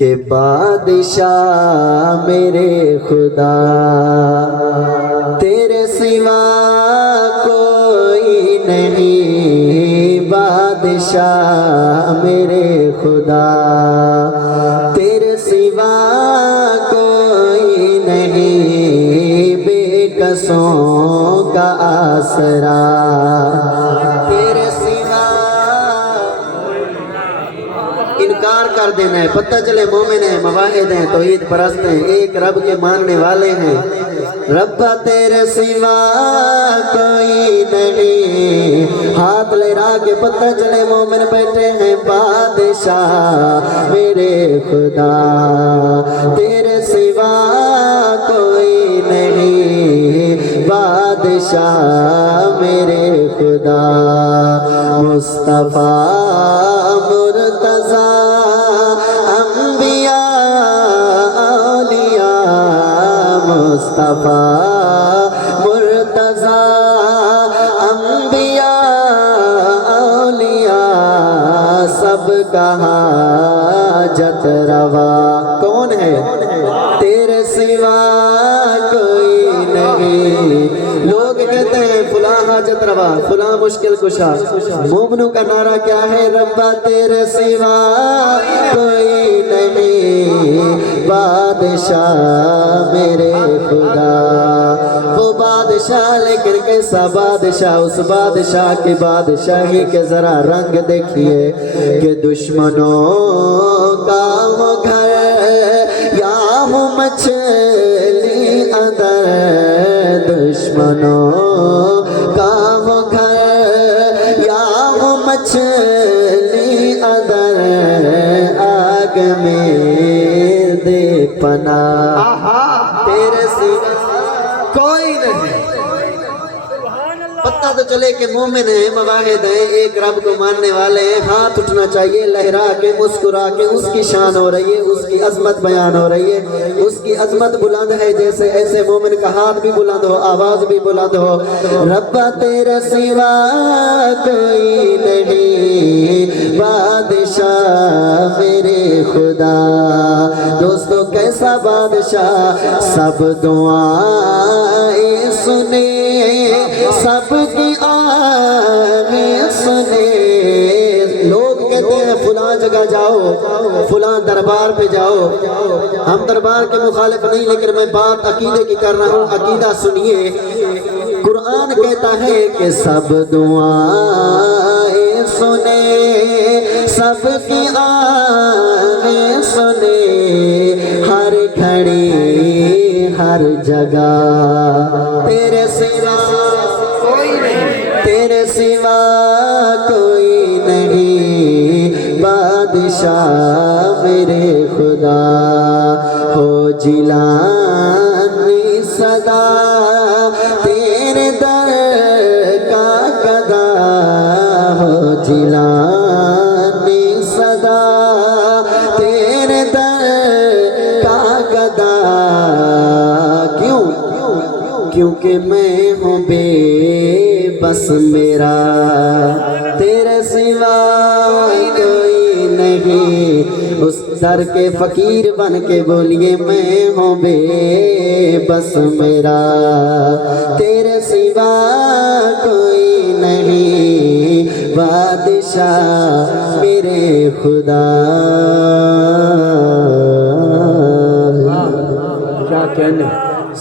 کہ بادشاہ میرے خدا تیرے سوا کوئی نہیں، بادشاہ میرے خدا تیرے سوا کوئی نہیں، بے کسوں کا آسرا تیرے سوا۔ انکار کر دینا ہے، پتہ چلے مومن ہیں، مواحد ہیں، توحید پرست ہیں، ایک رب کے ماننے والے ہیں۔ ربا تیرے سوا کوئی نہیں، ہاتھ لہرا کے پتہ چلے مومن بیٹھے ہیں۔ بادشاہ میرے خدا تیرے سوا کوئی نہیں، بادشاہ میرے خدا مصطفیٰ مرتضیٰ انبیاء اولیاء، مصطفیٰ مرتضیٰ انبیاء اولیاء، سب کا حاجت روا کون ہے؟ تیرے سوا کوئی نہیں۔ لوگ کہتے ہیں فلاں حاجت روا، فلاں مشکل کشا، مومنوں کا نعرہ کیا ہے؟ ربا تیرے سوا کوئی نہیں، بادشاہ میرے خدا۔ وہ بادشاہ لیکن کیسا بادشاہ؟ اس بادشاہ کی بادشاہی کے ذرا رنگ دیکھیے کہ دشمنوں کا وہ گھر یا وہ مچھلی اندر، دشمنوں کا وہ گھر یا وہ مچھلی اندر، آگ میں دے پناہ تیرے سوا کوئی نہیں۔ پتہ تو چلے کہ مومن ہیں، مواحد ہیں، ایک رب کو ماننے والے ہیں۔ ہاتھ اٹھنا چاہیے، لہرا کے مسکرا کے اس کی شان ہو رہی ہے، اس کی عظمت بیان ہو رہی ہے۔ اس کی عظمت بلند ہے، جیسے ایسے مومن کا ہاتھ بھی بلند ہو، آواز بھی بلند ہو۔ ربا تیرے سوا کوئی نہیں، بادشاہ میرے خدا۔ دوستو کیسا بادشاہ؟ سب دعائیں سنے، سب کی آمین سنے۔ لوگ کہتے ہیں فلاں جگہ جاؤ، فلاں دربار پہ جاؤ۔ ہم دربار کے مخالف نہیں، لیکن میں بات عقیدے کی کر رہا ہوں، عقیدہ سنیے۔ قرآن کہتا ہے کہ سب دعائیں سنے، سب کی آمین سنے، ہر گھڑی ہر جگہ تیرے سوا کوئی نہیں، تیرے سوا کوئی نہیں، بادشاہ میرے خدا۔ ہو جیلانی صدا تیرے در کا گدا، ہو جیلانی صدا تیرے در کا گدا۔ کیوں؟ کیونکہ میں ہوں بے بس، میرا تیرے سوا کوئی نہیں۔ اس در کے فقیر بن کے بولیے میں ہوں بے بس، میرا تیرے سوا کوئی نہیں، بادشاہ میرے خدا۔ کیا کہنے،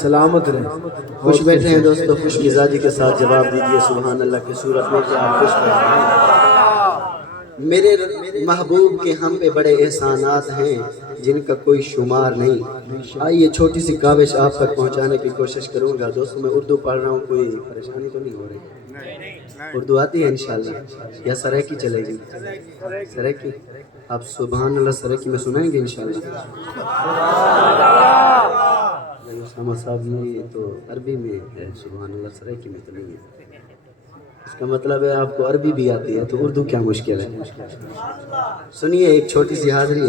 سلامت رہیں، خوش بیٹھے ہیں دوستو، خوش مزاجی کے ساتھ جواب دیجئے سبحان اللہ کی صورت میں کہ آپ خوش بیٹھے ہیں۔ میرے محبوب کے ہم پہ بڑے احسانات ہیں جن کا کوئی شمار نہیں۔ آئیے چھوٹی سی کاوش آپ تک پہنچانے کی کوشش کروں گا۔ دوستو میں اردو پڑھ رہا ہوں، کوئی پریشانی تو نہیں ہو رہی؟ اردو آتی ہے انشاءاللہ یا سریکی چلے گی؟ سریکی آپ سبحان اللہ سریکی میں سنائیں گے انشاءاللہ؟ اسامہ صاحب یہ تو عربی میں ہے، سبحان اللہ سریکی میں تو نہیں ہے۔ اس کا مطلب ہے آپ کو عربی بھی آتی ہے، تو اردو کیا مشکل ہے؟ سنیے ایک چھوٹی سی حاضری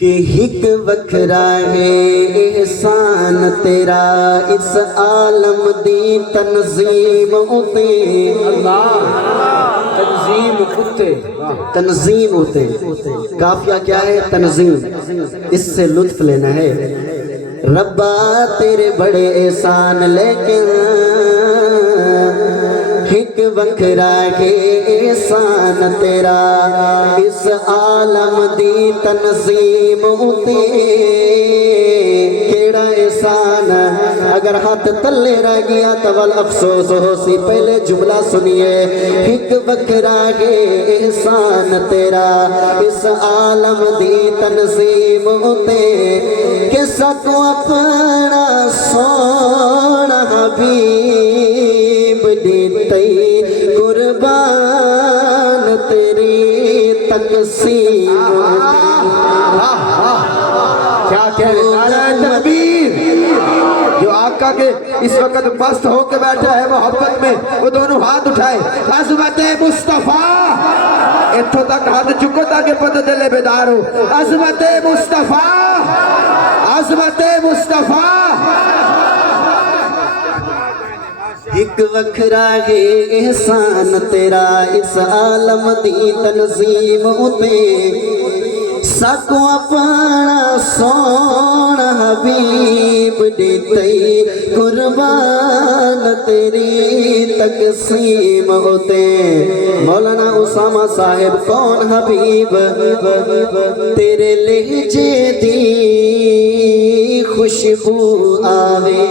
کہ ہک وکھرا ہے احسان تیرا، اس عالم دی تنظیم اتے تنظیم کتے تنظیم ہوتے ہیں، قافیہ کیا ہے؟ تنظیم، اس سے لطف لینا ہے۔ ربا تیرے بڑے احسان لیکن ایک وکھرا ہے احسان تیرا، اس عالم دی تنظیم ہوتے کیڑا احسان، اگر ہاتھ تلے رہ گیا تو افسوس ہو سی۔ پہلے جملہ سنیے، ایک وکھرا ہے احسان تیرا، اس عالم دی تنظیم ہوتے کہ سکو اپنا سونا حبیب دیتے قربان تیری تقسیم۔ کیا کہہ رہے؟ نعرہ تکبیر! جو آقا کے اس وقت مست ہو کے بیٹھا ہے محبت میں، وہ دونوں ہاتھ اٹھائے، عظمت مصطفیٰ! اتھو تک ہاتھ چکو تاکہ پتہ چلے بیدار ہو۔ عظمت مصطفیٰ! عظمت مصطفیٰ! ایک وکھرا ہے احسان تیرا، اس عالم دی تنظیم ہوتے سکو اپنا سونا حبیب دیتے قربان تیری تقسیم ہوتے۔ مولانا اسامہ صاحب کون حبیب؟ تیرے لہجے دی خوشبو آوے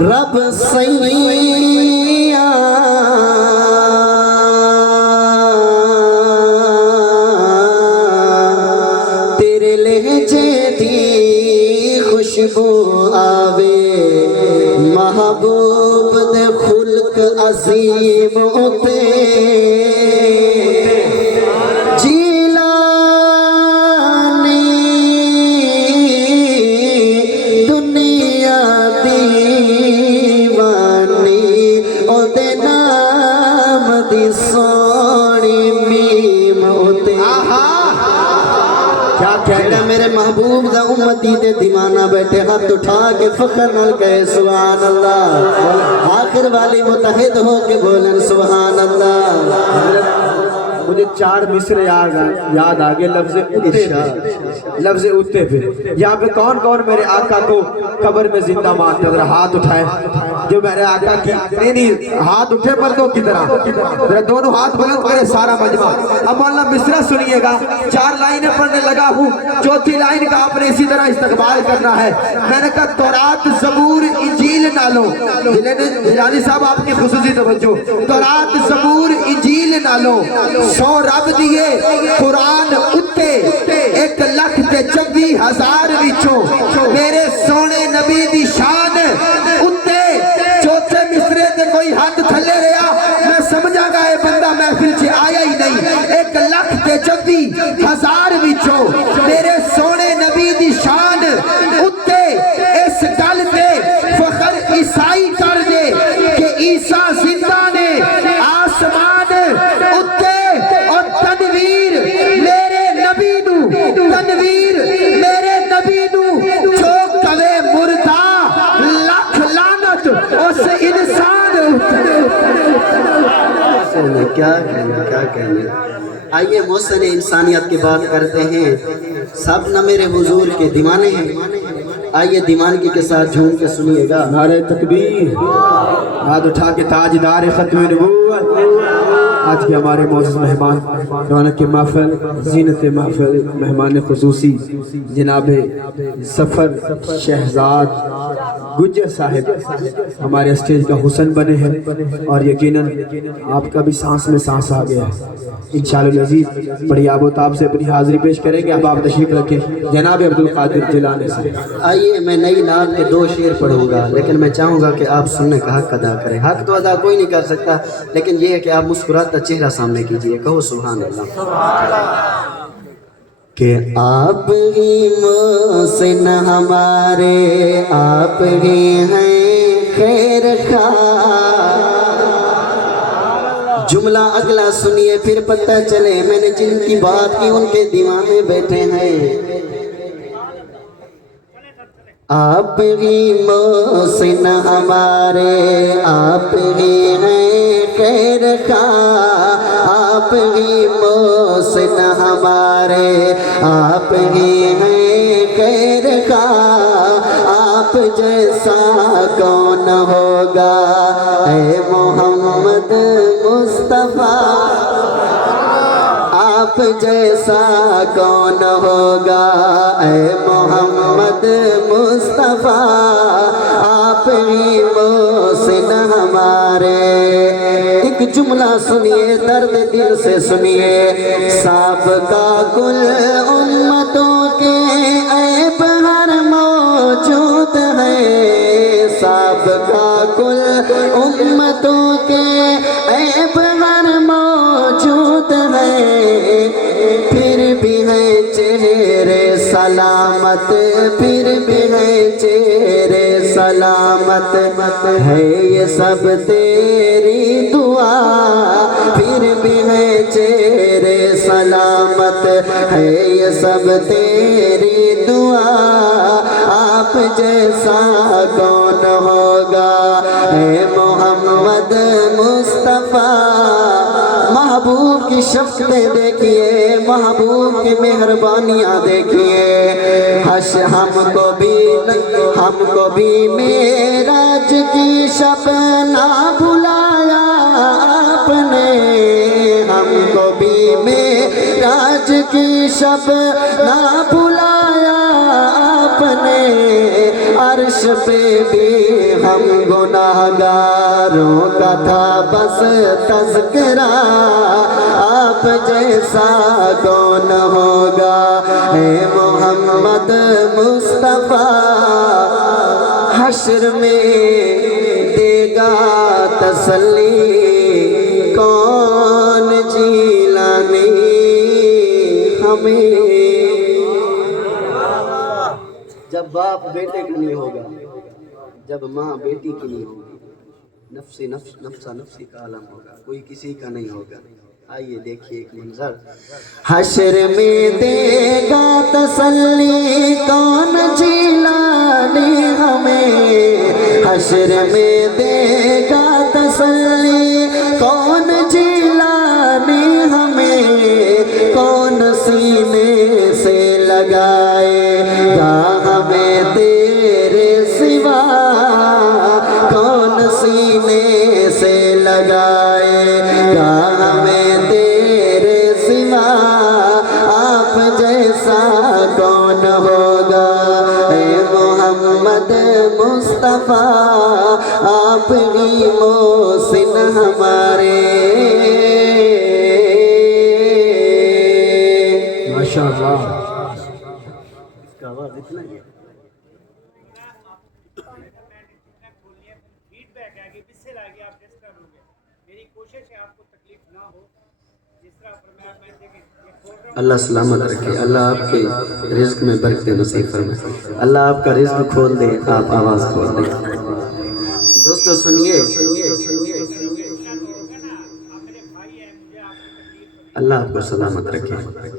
رب سیاں تیرے لہجے دی خوشبو آوے، محبوب دے خلق عظیم ہوتے میرے محبوب دا امتی تے دیوانہ بیٹھے ہاتھ اٹھا کے فخر نال کہے سبحان اللہ، آخر والی متحد ہو کے بولن سبحان اللہ۔ مجھے 4 مصر یاد آگے، لفظ اتے پہ، لفظ اتے پہ۔ یہاں پہ کون کون میرے آقا کو قبر میں زندہ مانتے ہیں؟ ذرا ہاتھ اٹھائیں جو میرے آقا کی، نہیں ہاتھ اٹھے مردوں کی طرح، ذرا دونوں ہاتھ بلند کرے سارا مجمع۔ اب مولانا مصرع سنیے گا، 4 لائنیں پڑھنے لگا ہوں، 4تھی لائن کا آپ نے اسی طرح استقبال کرنا ہے۔ میں نے کہا تورات زبور انجیل نالو، جیلانی صاحب آپ کی خصوصی توجہ، تورات زبور انجیل نالو 100 رب دیے قرآن اتے 1,26,000 وچوں میرے سونے نبی دی شان اتے۔ چوتھے مصرے تے کوئی حد تھلے رہا، میں سمجھا گا اے بندہ محفل سے آیا ہی نہیں۔ 1,26,000 وچوں میرے سونے نبی دی شان اتے، اس گل تے فخر عیسائی کر دے کہ عیسیٰ زندہ نے آسمان اتے، اور تنویر میرے نبی نو، تنویر میرے نبی نو جو کوے مردہ لکھ لعنت اس انسان کیا کہنے۔ آئیے محسن انسانیت کی بات کرتے ہیں، سب نہ میرے حضور کے دیوانے ہیں، آئیے دیوانگی کے ساتھ جھوم کے سنیے گا۔ نعرہ تکبیر! ہاتھ اٹھا کے تاجدار ختم نبوت، آج کے ہمارے معزز مہمان، رونق محفل، زینت محفل، مہمان خصوصی جناب سفر شہزاد گجر صاحب ہمارے اسٹیج کا حسن بنے ہیں، اور یقیناً آپ کا بھی سانس میں سانس آ گیا ہے۔ انشاءاللہ العزیز بڑی آب و تاب سے اپنی حاضری پیش کریں گے۔ اب آپ تشریف رکھیں جناب عبدالقادر جیلانی سے۔ آئیے میں نئی نعت کے 2 شعر پڑھوں گا، لیکن میں چاہوں گا کہ آپ سننے کا حق ادا کریں۔ حق تو ادا کوئی نہیں کر سکتا، لیکن یہ ہے کہ آپ مسکراتا چہرہ سامنے کیجئے، کہو سبحان اللہ۔ کہ آپ ہی محسن ہمارے، آپ ہی ہیں خیر خواہ۔ جملہ اگلا سنیے پھر پتہ چلے میں نے جن کی بات کی ان کے دیوانے بیٹھے ہیں۔ آپ ہی محسن ہمارے، آپ ہی ہیں خیر خواہ، آپ ہی محسن ہمارے، آپ ہی ہیں خیر خواہ، آپ جیسا کون ہوگا اے محمد مصطفیٰ، آپ جیسا کون ہوگا اے محمد مصطفیٰ، آپ ہی محسن ہمارے۔ ایک جملہ سنیے، درد دل سے سنیے، سابقہ کل امتوں کے عیب ہر موجود ہے، سابقہ کل امتوں کے عیب ہر موجود ہے، پھر بھی ہے چہرے سلامت، پھر بھی ہے چہرے سلامت، ہے یہ سب تیری دعا، پھر بھی ہے چہرے سلامت، ہے یہ سب تیری دعا، آپ جیسا کون ہوگا اے محمد مصطفیٰ۔ محبوب کی شفقتیں دیکھیے، محبوب کی مہربانیاں دیکھیے، ہم کو بھی معراج کی شب نہ بلایا آپ نے، ہم کو بھی معراج کی شب نہ بلایا آپ نے، عرش پہ بھی ہم گناہگاروں کا تھا بس تذکرہ، آپ جیسا کون ہوگا اے محمد مصطفیٰ۔ حشر میں دے گا تسلی کون جیلانی ہمیں، جب باپ بیٹے کا نہیں ہوگا، جب ماں بیٹی کی نہیں ہوگی، نفسی نفسا نفسی کا عالم ہوگا، کوئی کسی کا نہیں ہوگا۔ آئیے دیکھیے ایک منظر، حشر میں دے گا تسلی کون جیلانی ہمیں، حشر میں دے گا تسلی کون جیلانی ہمیں، کون سینے سے لگائے گا ہمیں تیرے سوا، کون سینے سے لگائے گا ہمیں تیرے سوا، آپ جیسا کون ہوگا اے محمد مصطفیٰ، آپ ہی محسن ہمارے۔ ماشاءاللہ، اس کا آواز اتنا ہی ہے۔ اللہ سلامت رکھے، اللہ آپ کے رزق میں برکت نصیب فرمائے، اللہ آپ کا رزق کھول دے، آپ آواز کھول دیں۔ دوستو سنیے، اللہ آپ کو سلامت رکھے،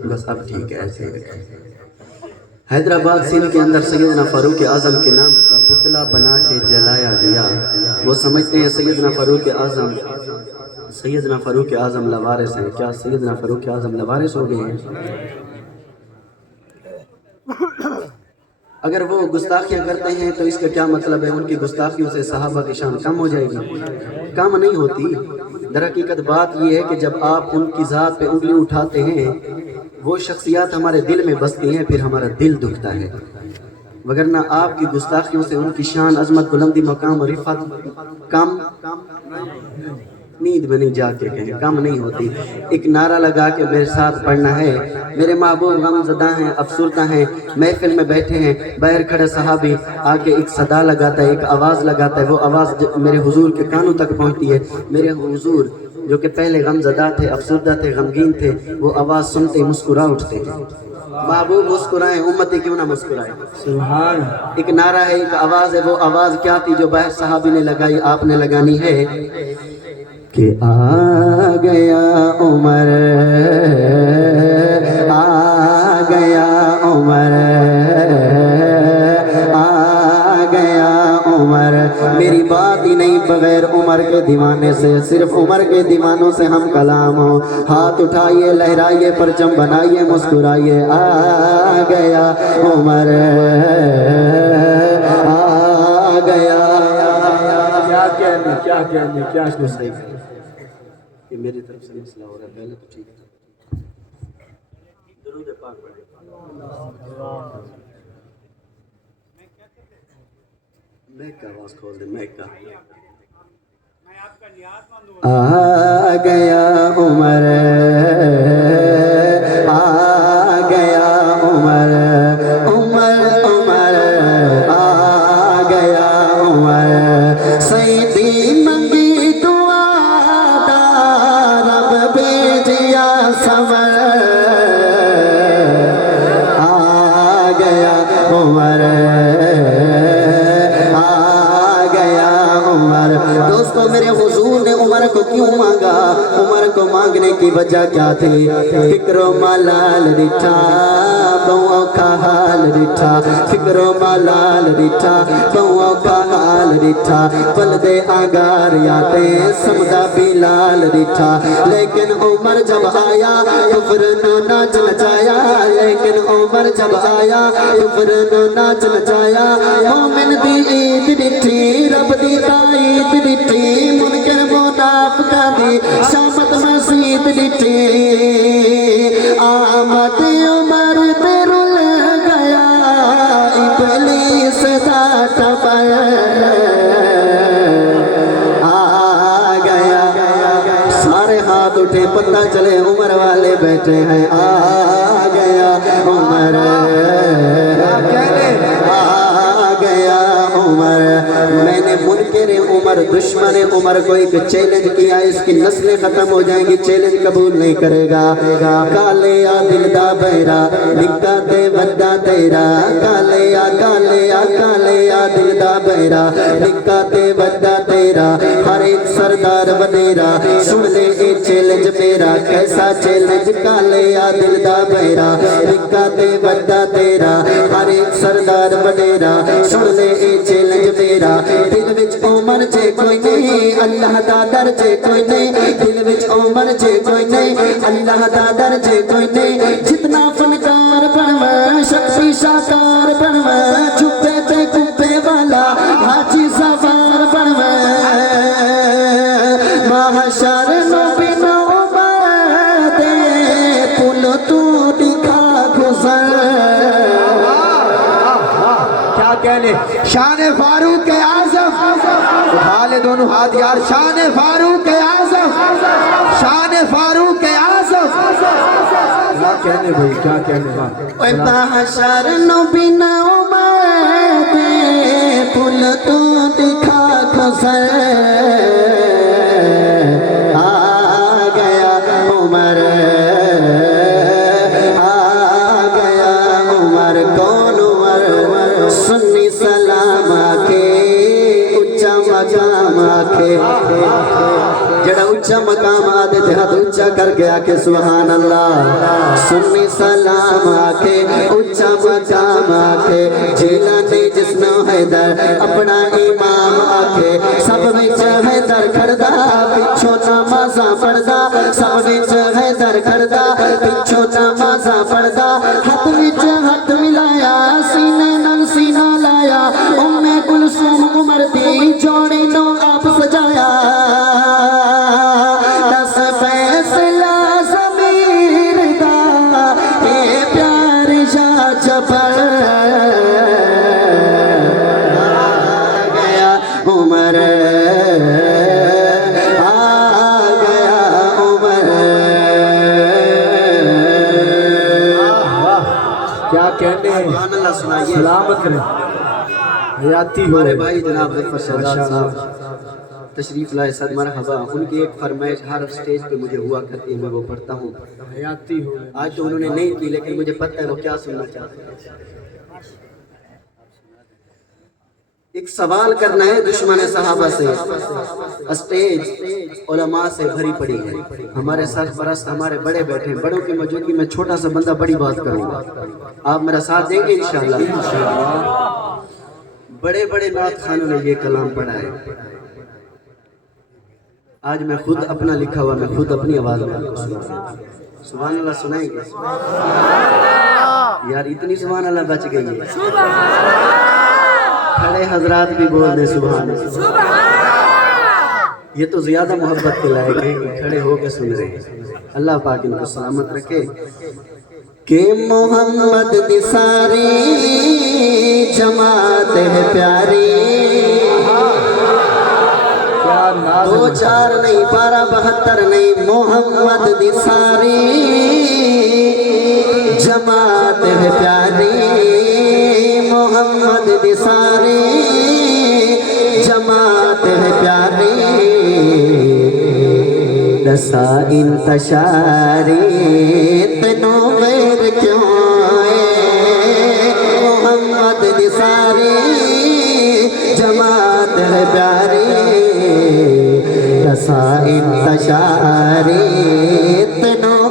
بس اب ٹھیک ہے، ایسے ہی رکھے۔ حیدرآباد سندھ کے اندر سیدنا فاروق اعظم کے نام کا پتلا بنا کے جلایا گیا۔ وہ سمجھتے ہیں سیدنا فاروق اعظم لوارث ہیں، کیا سیدنا فاروق اعظم لوارث ہو گئے ہیں؟ اگر وہ گستاخیاں کرتے ہیں تو اس کا کیا مطلب ہے؟ ان کی گستاخیوں سے صحابہ کی شان کم ہو جائے گی؟ کم نہیں ہوتی۔ در حقیقت بات یہ ہے کہ جب آپ ان کی ذات پہ انگلی اٹھاتے ہیں، وہ شخصیات ہمارے دل میں بستی ہیں، پھر ہمارا دل دکھتا ہے، وگرنہ آپ کی گستاخیوں سے ان کی شان، عظمت، بلندی، مقام اور رفعت کم نیند میں نہیں جا کے کہیں، کم نہیں ہوتی۔ ایک نعرہ لگا کے میرے ساتھ پڑھنا ہے، میرے محبوب غم زدہ ہیں، افسردہ ہیں، محفل میں بیٹھے ہیں، باہر کھڑے صحابی آکے ایک صدا لگاتا ہے، ایک آواز لگاتا ہے، وہ آواز میرے حضور کے کانوں تک پہنچتی ہے۔ میرے حضور جو کہ پہلے غم زدہ تھے، افسردہ تھے، غمگین تھے، وہ آواز سنتے ہی مسکرا اٹھتے ہیں۔ محبوب مسکرائیں، امتی کیوں نہ مسکرائیں؟ سبحان۔ ایک نعرہ ہے، ایک آواز ہے، وہ آواز کیا تھی جو باہر صحابی نے لگائی، آپ نے لگانی ہے کہ آ گیا عمر، آ گیا عمر، آ گیا عمر، میری بات ہی نہیں بغیر عمر کے دیوانے سے، صرف عمر کے دیوانوں سے ہم کلام ہو۔ ہاتھ اٹھائیے، لہرائیے، پرچم بنائیے، مسکرائیے، آ گیا عمر، آ گیا۔ کیا اس کو صحیح کریں، یہ میری طرف سے مسئلہ ہو رہا ہے، پہلے تو ٹھیک تھا۔ درود پاک پڑھیں۔ میک کا آواز کھول دیں، میک کا۔ آ گیا عمر، آ گیا عمر، عمر عمر، آ گیا عمر، سیدی منگی دعا دا رب بھیجیا سمر، آ گیا عمر، آ گیا عمر۔ دوستو میرے حضور نے عمر کو کیوں مانگا؟ عمر کو مانگنے کی وجہ کیا تھی؟ فکر و ملال ڈٹھا بہو کا حال ڈٹھا، فکر و ملال ڈٹھا بہو کا حال ڈٹھا، بلدے آگار یاتے سمدہ بلال ڈٹھا، لیکن عمر جب آیا کفر نہ ناچ نچایا، لیکن عمر جب آیا کفر نہ ناچ نچایا، مومن دی عید ڈٹھی رب دی تائید ڈٹھی، منکر منافقہ دی شامت مسید ڈٹھی، آمد عمر پہ رل گیا ابلیس دا ٹبر، آ گیا۔ سارے ہاتھ اٹھے، پتہ چلے عمر والے بیٹھے ہیں، آ گیا عمر، آ گیا عمر۔ میں نے منکر عمر، دشمن عمر کو ایک چیلنج کیا، اس کی نسلیں ختم ہو جائیں گی، چیلنج قبول نہیں کرے گا۔ کالیا دل دا بہرا نکا تے وڈا تیرا، کالیا کالیا کالیا دل دا بہرا نکا تے وڈا تیرا، ہر ایک سردار وڈیرا، سن لے اے چیلنج میرا، کیسا چیلنج؟ کالیا دل دا بہرا نکا تے وڈا تیرا، ہر ایک سردار وڈیرا، سن لے اے چیلنج میرا، دل وچ عمر جے کوئی نہیں، اللہ دا در جے کوئی نہیں، دل وچ عمر جے کوئی نہیں، اللہ دا در جے کوئی نہیں، جتنا فنکار بنوا شخصی شاکار بنوا، چھپے تے کپے والا حاجی سوار بنوا، محشر نو بنا عمر دے پل تو دکھا گزر۔ کیا کہنے؟ شان فاروق اعظم، اٹھا لے دونوں ہاتھ یار، شان فاروق اعظم، شان فاروق اعظم۔ کیا کہنے بھائی، کیا کہنے؟ اے محشر نو بنا عمر دے پل تو دکھا گزر، آ گیا عمر، آ گیا عمر۔ کون عمر؟ سنی سلام آکھے اچھا مقام آکھے، جڑا اچھا مقام آدھے تھے ہاتھ اچھا کر کے آکھے سبحان اللہ، سنی سلام آکھے اچھا مقام آکھے، جیلانی جسنو حیدر اپنا امام آکھے، سب وچ حیدر کھڑدا پچھو نمازاں پڑھدا، سب وچ حیدر کھڑدا پچھو نمازاں پڑھدا، ہاتھ وچ ہاتھ ملایا سینے نال سینہ لایا، ام کلثوم عمر دی جوڑی نو آپ سجایا، دس فیصلہ ضمیر دا اے پیار یا جبر، آ گیا عمر، آ گیا عمر۔ کیا کہنے ہیں؟ سبحان اللہ سنائیے۔ سلامت رہے، حیاتی ہو ہمارے بھائی جناب ظفر شہزاد صاحب تشریف لائے، صد مرحبا۔ ان کی ایک فرمائش ہر سٹیج پہ مجھے ہوا کرتی ہے، میں وہ پڑھتا ہوں۔ حیاتی ہو۔ آج تو انہوں نے نہیں کی، لیکن مجھے پتہ ہے وہ کیا سننا چاہتے ہیں۔ ایک سوال کرنا ہے دشمن صحابہ سے، اسٹیج علماء سے بھری پڑی ہے، ہمارے سرپرست ہمارے بڑے بیٹھے ہیں، بڑوں کی موجودگی میں چھوٹا سا بندہ بڑی بات کروں گا، آپ میرا ساتھ دیں گے انشاءاللہ۔ بڑے بڑے نعت خانوں نے یہ کلام پڑھا ہے، آج میں خود اپنا لکھا ہوا میں خود اپنی آواز میں آپ کو سنا رہا ہوں۔ سبحان اللہ سنائیں گے؟ یار اتنی سبحان اللہ بچ گئی ہے، کھڑے حضرات بھی بول دیں سبحان اللہ۔ یہ تو زیادہ محبت کے لائق ہے کہ کھڑے ہو کے سن رہے ہیں۔ اللہ پاک ان کو سلامت رکھے کہ محمد دی ساری جماعت ہے پیاری، دو چار نہیں 12 72 نہیں، محمد دی ساری جماعت ہے پیاری، محمد دی ساری جماعت ہے پیاری، دسا انتشاری تینوں غیر کیوں محمد دی ساری جماعت ہے پیاری، دسا انتشاری تینوں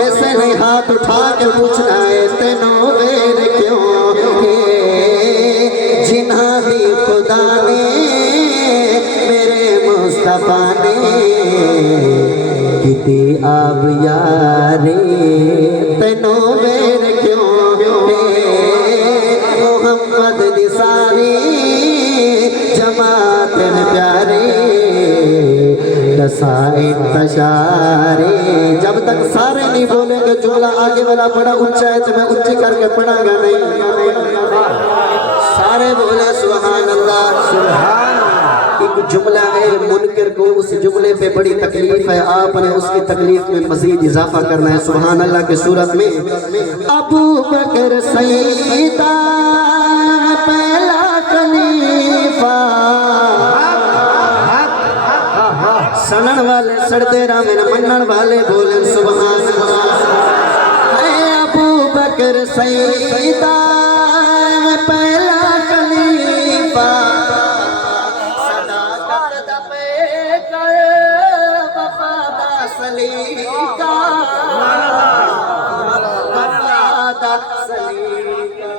ایسے نہیں ہاتھ اٹھا کے پوچھنا ہے تینوں غیر کیوں جنہاں دی خدا نے میرے مصطفیٰ نے کتی آب یاری تینوں غیر کیوں محمد دی ساری جماعت ہے پیاری، دسا انتشاری۔ جب تک سارے نہیں بولیں گے جملہ آگے والا بڑا اونچا ہے تو میں اونچے کر کے پڑھا گا نہیں، سارے بولے سبحان اللہ سبحان اللہ۔ ایک جملہ ہے منکر کو اس جملے پہ بڑی تکلیف ہے، آپ نے اس کی تکلیف میں مزید اضافہ کرنا ہے سبحان اللہ کی صورت میں۔ ابو بکر سیدہ پہلا خلیفہ، سنن والے سڑتے رامن منن والے بولن سبحان اللہ۔ اے ابو بکر سیدہ پہلا خلیفہ، صداقت دا پیکر وفا دا سلیقہ، وفا دا سلیقہ۔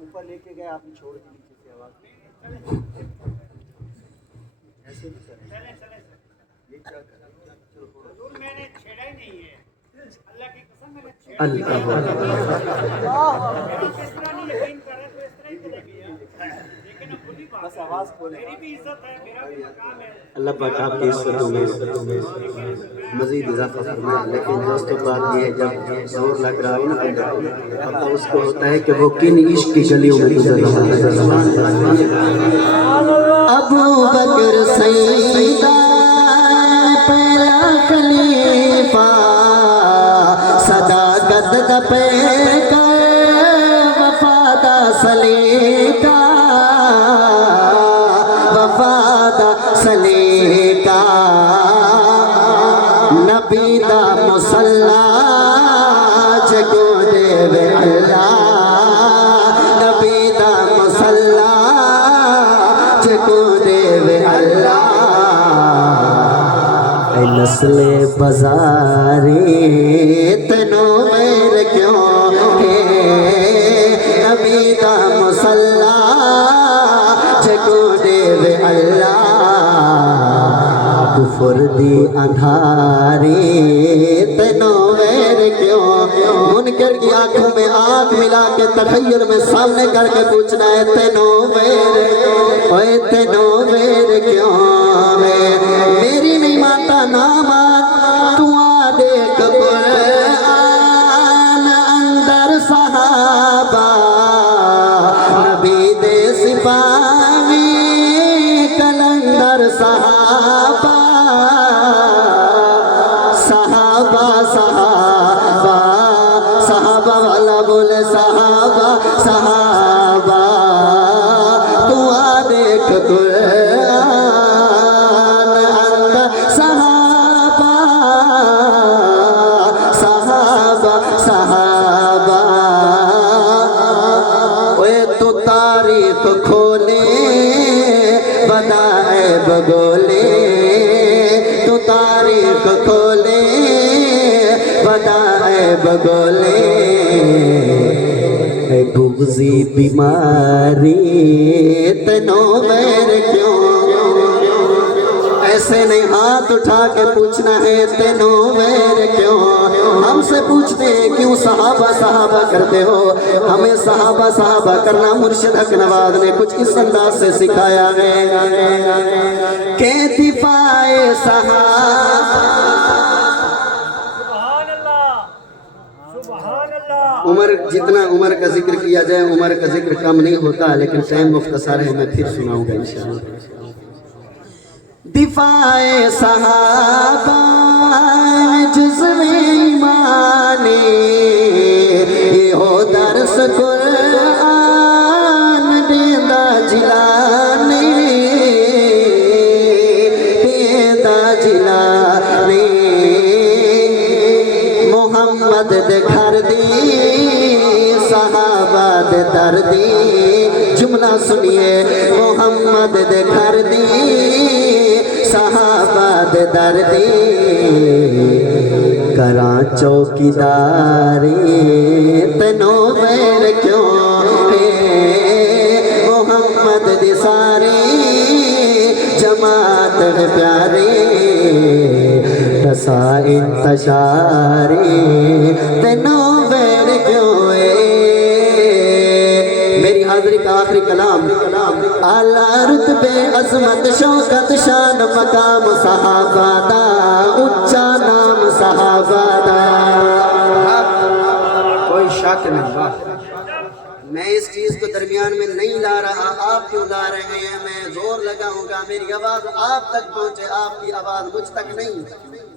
اوپر لے کے گئے آپ نے چھوڑ دی نیچے سے آواز ایسے بھی کریں یہ کیا کریں میں نے چھیڑا ہی نہیں ہے اللہ کی قسم میں نے چھیڑا اس طرح نہیں یقین کر رہے تو اس طرح ہی چلے گیا لیکن اب کھلی بات بس آواز کھولیں میری بھی عزت ہے میرا بھی مقام ہے اللہ پاک آپ کی عزتوں میں مزید اضافہ فرمائے۔ لیکن دوستوں بات یہ ہے جب زور لگ رہا ہو نا پتہ اس کو ہوتا ہے کہ وہ کن عشق کی گلیوں میں گزر رہا ہے۔ ابو بکر سیدہ پہلا خلیفہ، صداقت دا پیکر وفا دا سلیقہ، وفا دا سلیقہ، نبی دا مصلی جگو دے وے اللہ، نبی دا مصلی جگو دے وے اللہ، اے نسل بزاری تینوں غیر کیوں نبی دا مصلی جگو دے وے اللہ، کفر دی اندھاری تینوں غیر کیوں منکر کی آنکھوں میں آنکھ ملا کے تخیل میں سامنے کر کے پوچھنا ہے تینوں غیر کیوں اے تینوں غیر کیوں میری نہیں مانتا نہ مان تو آ دیکھ قرآن اندر صحابہ نبی دے سپاہی کلندر صحابہ صحابہ صحابہ صحابہ والا بولے صحابہ صحابہ تو آ دیکھ قرآن اندر صحابہ صحابہ صحابہ اے تو تاریخ کھولے بدائے بگولے تو تاریخ کھولے بدائے بگولے ہے بغضی بیماری تینوں غیر کیوں ایسے نہیں ہاتھ اٹھا کے پوچھنا ہے تینوں غیر کیوں ہم سے پوچھتے ہیں کیوں صحابہ صحابہ کرتے ہو ہمیں صحابہ صحابہ کرنا مرشد حق نواز نے کچھ اس انداز سے سکھایا ہے کہ دفاع صحابہ عمر جتنا عمر کا ذکر کیا جائے عمر کا ذکر کم نہیں ہوتا لیکن ٹائم مختصر ہے میں پھر سناؤں گا انشاءاللہ دفاع صحابہ جزو ایمان یہ ہو درس قرآن دیندہ جلانے محمد دے گھر دی صحابہ دے در دی جملہ سنیے محمد دے گھر دی صحابہ دے در دی کراں چوکیداری تینوں غیر کیوں محمد دی ساری جماعت ہے پیاری رسا انتشاری تینوں غیر کیوں میری حاضری کا آخری کلام اعلیٰ رتبے عظمت شوکت شان مقام صحابہ دا اچھا نام صحابہ دا کوئی شک نہیں میں اس چیز کو درمیان میں نہیں لا رہا آپ کیوں لا رہے ہیں میں زور لگاؤں گا میری آواز آپ تک پہنچے آپ کی آواز مجھ تک نہیں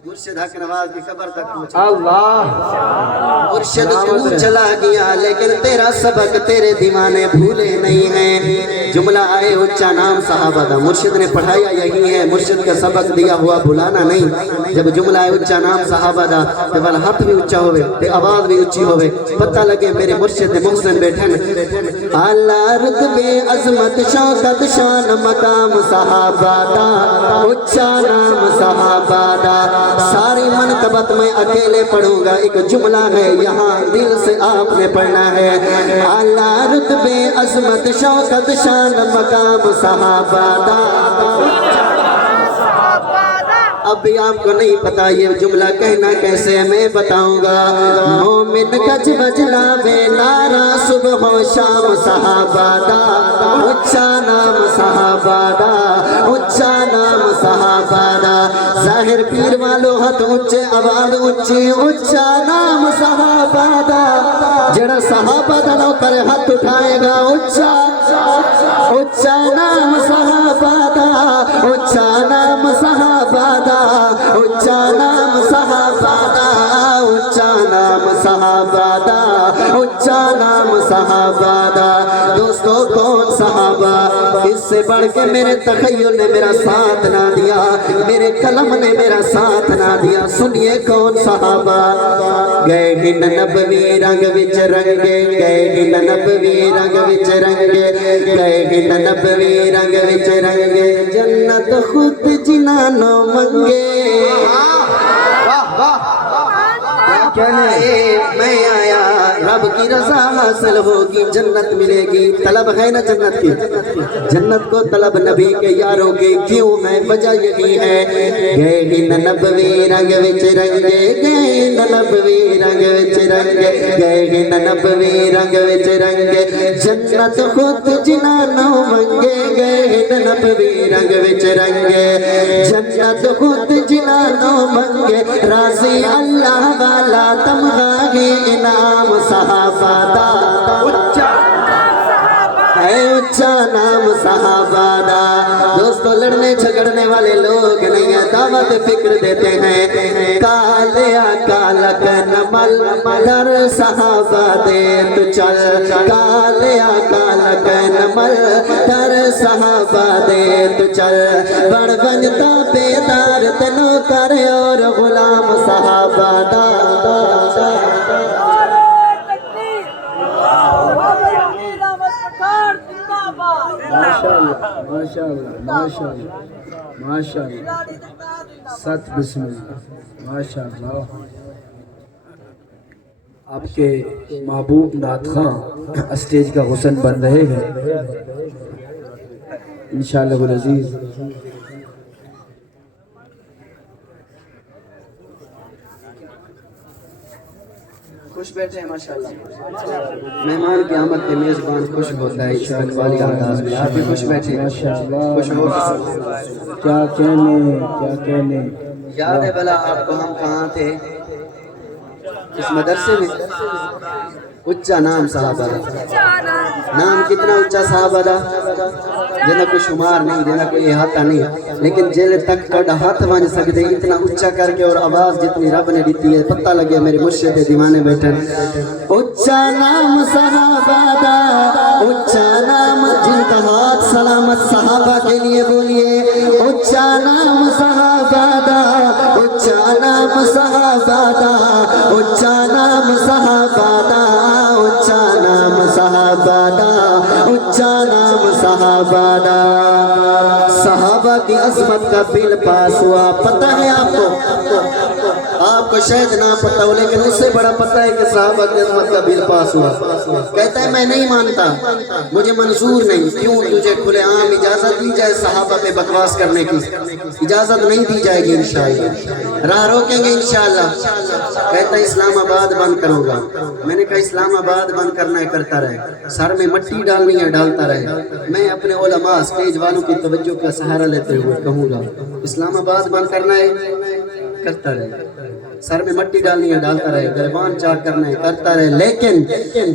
مرشد حق نواز کی قبر تک پہنچے اللہ مرشد تو چلا گیا لیکن تیرا سبق تیرے دیوانے بھولے نہیں ہیں جملہ آئے اچھا نام صحابہ دا مرشد نے پڑھایا یہی ہے مرشد کا سبق دیا ہوا بھولانا نہیں جب جملہ آئے اچھا نام صحابہ دا جب ہاتھ بھی اچھا ہوئے تے آواز بھی اچھی ہوئے پتہ لگے میرے مرشد محسن بیٹھن اعلیٰ رتبے عظمت شوکت شان مقام صحابہ دا اچھا نام صحابہ دا ساری منقبت میں اکیلے پڑھوں گا ایک جملہ ہے یہاں دل سے آپ نے پڑھنا ہے اعلیٰ رتبے عظمت شوکت شان مقام صحابہ دا اب بھی آپ کو نہیں پتا یہ جملہ کہنا کیسے میں بتاؤں گا مومن گج بجلا بے نارا صبح و شام صحابہ دا اچھا نام صحابہ دا اچھا نام صحابہ دا ظاہر پیر والو ہاتھ اچھے آواز اچھی اچھا نام صحابہ دا جڑا صحابہ دا نو کرے ہاتھ اٹھائے گا اچھا اچھا نام صحابہ دا اچھا نام صحابہ دا اچھا نام صحابہ دا اچھا نام صحابہ دا اچھا نام صحابہ دا دوستو کون صحابہ اس سے بڑھ کے میرے تخیل نے میرا ساتھ نہ دیا میرے قلم نے میرا ساتھ نہ دیا سنیے کون صحابہ گئے ہن نبوی رنگ وچ رنگے گئے ہن نبوی رنگ وچ رنگے گئے ہن نبوی رنگ وچ رنگے جنت خود جنانو منگے میں آیا رب کی رضا حاصل ہوگی جنت ملے گی طلب ہے نا جنت کی جنت کو طلب نبی کے یاروں کی کیوں ہے وجہ یہی ہے گئے ہن نبوی رنگ وچ رنگے گئے ہن نبوی رنگ وچ رنگے گئے ہن نبوی رنگ وچ رنگے جنت خود جنانوں منگے گئے ہن نبوی رنگ وچ رنگے جنت خود جنانوں منگے راضی اللہ والا تمغاہی انعام صحابہ دا اچھا نام صحابہ دا دوستو لڑنے جھگڑنے والے لوگ نہیں ہیں دعوت فکر دیتے ہیں کالیا کالک نمل در صحابہ دے تو چل کالیا کالک نمل در صحابہ دے تو چل بڑ بنتا بیدار تنو کرے اور غلام صحابہ دا ماشاءاللہ ماشاءاللہ ست بسم اللہ ماشاءاللہ آپ کے محبوب نعت خواں اسٹیج کا حسن بن رہے ہیں انشاءاللہ العزیز۔ خوش بیٹھے ہیں ماشاءاللہ۔ مہمان کی آمد پہ میزبان خوش ہوتا ہے استقبالی انداز میں۔ آپ بھی خوش بیٹھے ہیں ماشاءاللہ۔ خوش ہو۔ کیا کہنے یاد ہے بھلا آپ کو ہم کہاں تھے؟ اس مدرسے میں اچا نام صحابہ دا، نام کتنا اچا صحابہ دا جنہیں کوئی شمار نہیں، جنہیں کوئی احاطہ نہیں، لیکن جیلے تک کڑا ہاتھ وانج سکتے اتنا اچا کر کے، اور آواز جتنی رب نے دیتی ہے پتہ لگے میرے مرشد دیوانے بیٹھے۔ اچا نام صحابہ دا، اچا نام، جن کا ہاتھ سلامت صحابہ کے لیے بولیے اچا نام صحابہ دا، اچا نام صحابہ دا، اچا نام صحابہ دا، اچا نام صحابہ دا، اچا نام صحابہ دا۔ صحابہ کی عظمت کا بل پاس ہوا، پتہ ہے آپ کو؟ آپ کو شاید نہ پتہ ہو، لیکن اس سے بڑا پتہ ہے کہ صحابہ کی عظمت کا بل پاس ہوا۔ کہتا ہے میں نہیں مانتا، مجھے منظور نہیں، کیوں تجھے کھلے عام اجازت دی جائے صحابہ پہ بکواس کرنے کی؟ اجازت نہیں دی جائے گی انشاءاللہ، راہ روکیں گے انشاءاللہ۔ کہتا ہے اسلام آباد بند کروں گا۔ میں نے کہا اسلام آباد بند کرنا ہے کرتا رہے، سر میں مٹی ڈالنی ہے ڈالتا رہے۔ میں اپنے علماء اسٹیج والوں کی توجہ کا سہارا لیتے ہوئے کہوں گا اسلام آباد بند کرنا ہے کرتا رہے، سر میں مٹی ڈالنی ہے ڈالتا رہے، گریبان چاک کرنا ہے کرتا رہے، لیکن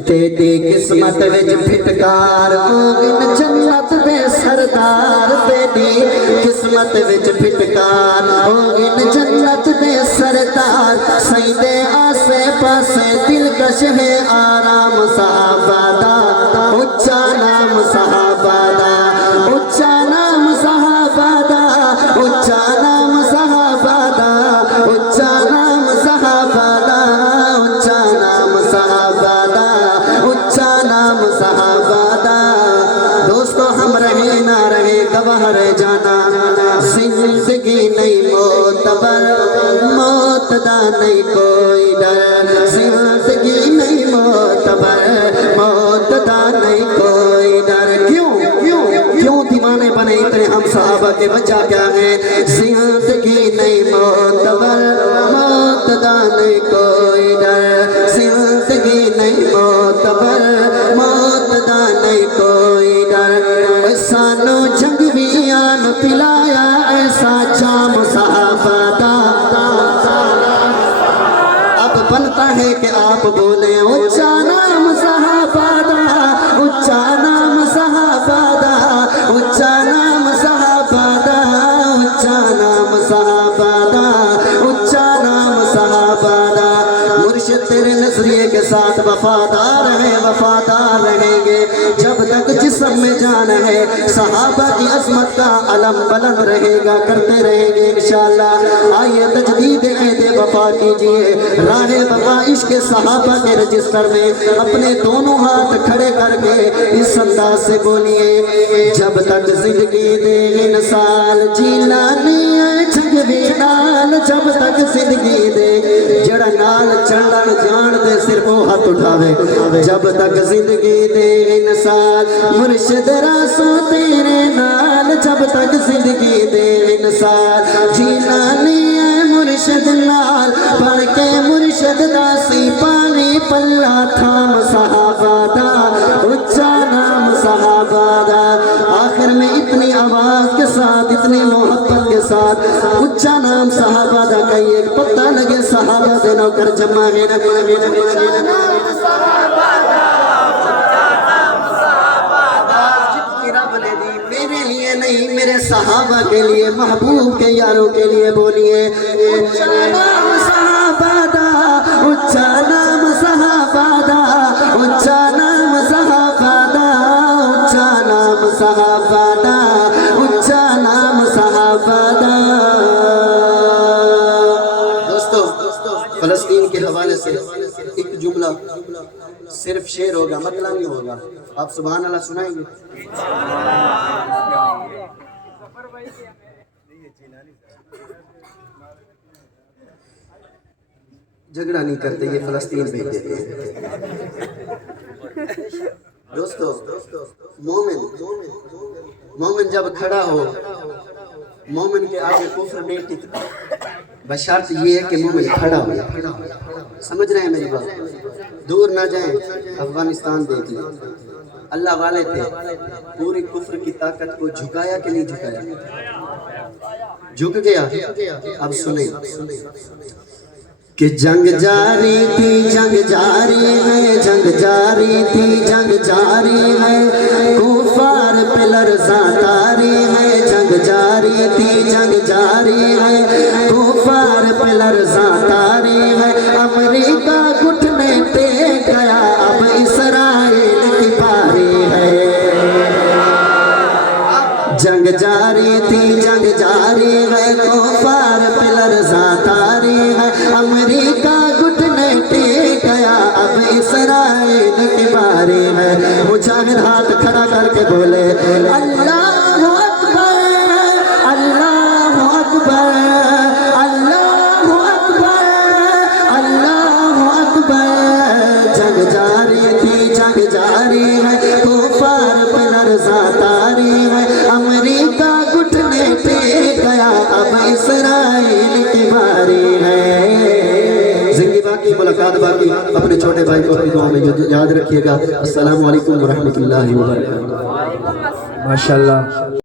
تیری قسمت وچ پھٹکار مومن جنت دے سردار، تیری قسمت وچ پھٹکار مومن جنت دے سردار، سیدے آسے پاسے دلکش ہے آرام صحابہ دا، اچا نام صحابہ دا، اچا نام صحابہ دا، اچا نام صحابہ دا، اچا نام صحابہ دا، اچا نام صحابہ دا، اچا نام صحابہ دا۔ دوستو ہم رہے نہ رہے گواہ رہ جانا، زندگی نہیں معتبر، موت دا نہیں کوئی ڈر، زندگی نہیں معتبر، موت دا نہیں کوئی ڈر۔ کیوں دیوانے بنے اتنے ہم صحابہ کے؟ وجہ کیا ہے؟ زندگی نہیں معتبر، موت دا نہیں کوئی ڈر، زندگی نہیں معتبر، موت دا نہیں کوئی ڈر۔ سانو جنگویاں نو پلایا ایسا جام صحابہ دا، اب بنتا ہے کہ آپ بولیں اچا نام صحابہ دا، اچا نام صحابہ دا، اچا نام صحابہ دا، اچا نام صحابہ دا، اچا نام صحابہ دا۔ مرشد تیرے نظریے کے ساتھ وفادار ہیں، وفادار رہیں گے جب تک جسم میں جان ہے، صحابہ کی عظمت کا علم بلند رہے گا، کرتے رہیں گے انشاءاللہ۔ آئیے تجدید عہد وفا کیجئے، راہ وفا عشق صحابہ کے رجسٹر میں اپنے دونوں ہاتھ کھڑے کر کے اس انداز سے بولیے، جب تک زندگی دے انسان جینا نہیں ہے جھگوی نال، جب تک زندگی دے جڑا نال چڑھن جان دے صرف وہ ہاتھ اٹھاوے، جب تک زندگی دے انسان مرشد راسو تیرے نال، جب تک زندگی دے انسان جینا نہیں ہے مرشد نال، پڑھ کے مرشد دا سی پانی پلہ تھام صحابہ دا، اچا نام صحابہ دا۔ آخر میں اتنی آواز کے ساتھ اتنی محبت کے ساتھ اچا نام صحابہ دا کہیے، پتہ لگے صحابہ دے نوکر جمع ہے نا نہیں، میرے صحابہ کے لیے، محبوب کے یاروں کے لیے بولیے اچا نام صحابہ دا، اچا نام صحابہ دا، اچا نام صحابہ دا، اچا نام صحابہ دا، اچا نام صحابہ دا۔ دوستو فلسطین کے حوالے سے ایک جملہ صرف شعر ہوگا، مطلب نہیں ہوگا، آپ سبحان اللہ سنائیں گے؟ جھگڑا نہیں کرتے، یہ فلسطین بھیج دیتے ہیں۔ دوستو، مومن جب کھڑا ہو، مومن کے آگے کفر نہیں ٹکتا، بشرط یہ ہے کہ مومن کھڑا ہو۔ سمجھ رہے ہیں میری بات؟ دور نہ جائیں، افغانستان دیکھ لیں، اللہ والے تھے، پوری کفر کی طاقت کو جھکایا کہ نہیں جھکایا؟ جھک گیا۔ اب سنیں کہ جنگ جاری تھی، جنگ جاری ہے، جنگ جاری تھی، جنگ جاری ہے، کفار پہ لرزاں تاری ہے، جنگ جاری تھی، جنگ جاری ہے، کفار پہ لرزاں تاری ہے، امریکہ گھٹنے ٹیک گیا، اب اسرائیل کی باری ہے۔ جنگ جاری تھی، جنگ جاری ہے، کفار پہ لرزاں تاری ہے، امریکہ گھٹنے ٹیک گیا، اب اسرائیل کی باری ہے۔ مجاہد ہاتھ کھڑا کر کے بولے اللہ اکبر، اللہ اکبر، اللہ اکبر، اللہ اکبر۔ جنگ جاری تھی، جنگ جاری ہے، کفار پہ لرزاں تاری ہے، امریکہ گھٹنے ٹیک گیا، اب اسرائیل کی باری ہے۔ زندگی باقی، ملاقات باقی، اپنے چھوٹے بھائی کو اپنی دعا میں یاد رکھیے گا۔ السلام علیکم ورحمۃ اللہ وبرکاتہ۔ ماشاءاللہ۔